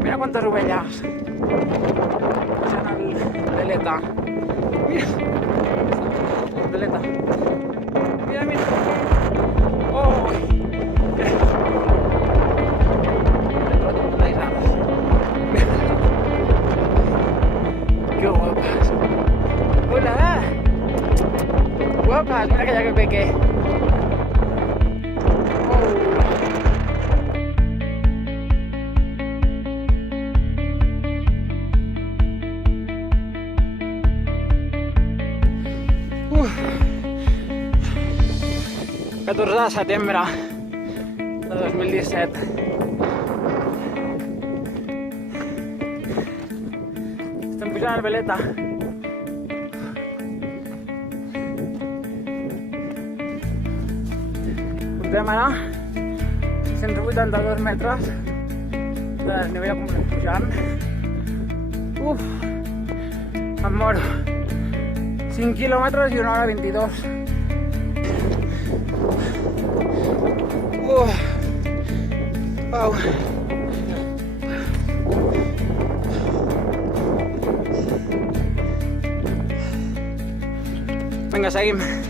Mira cuántas ovelles. Pasan al veleta. Mira. El veleta. Mira, mira. Oh. Qué guapas. Hola. Guapas, mira que ya que pequé. Oh. 14 de setembre de 2017. Estem pujant al veleta. Portem ara 682 metres del nivell acumulat pujant. Em moro. 5 quilòmetres i 1 hora 22. Au. Vinga, seguim.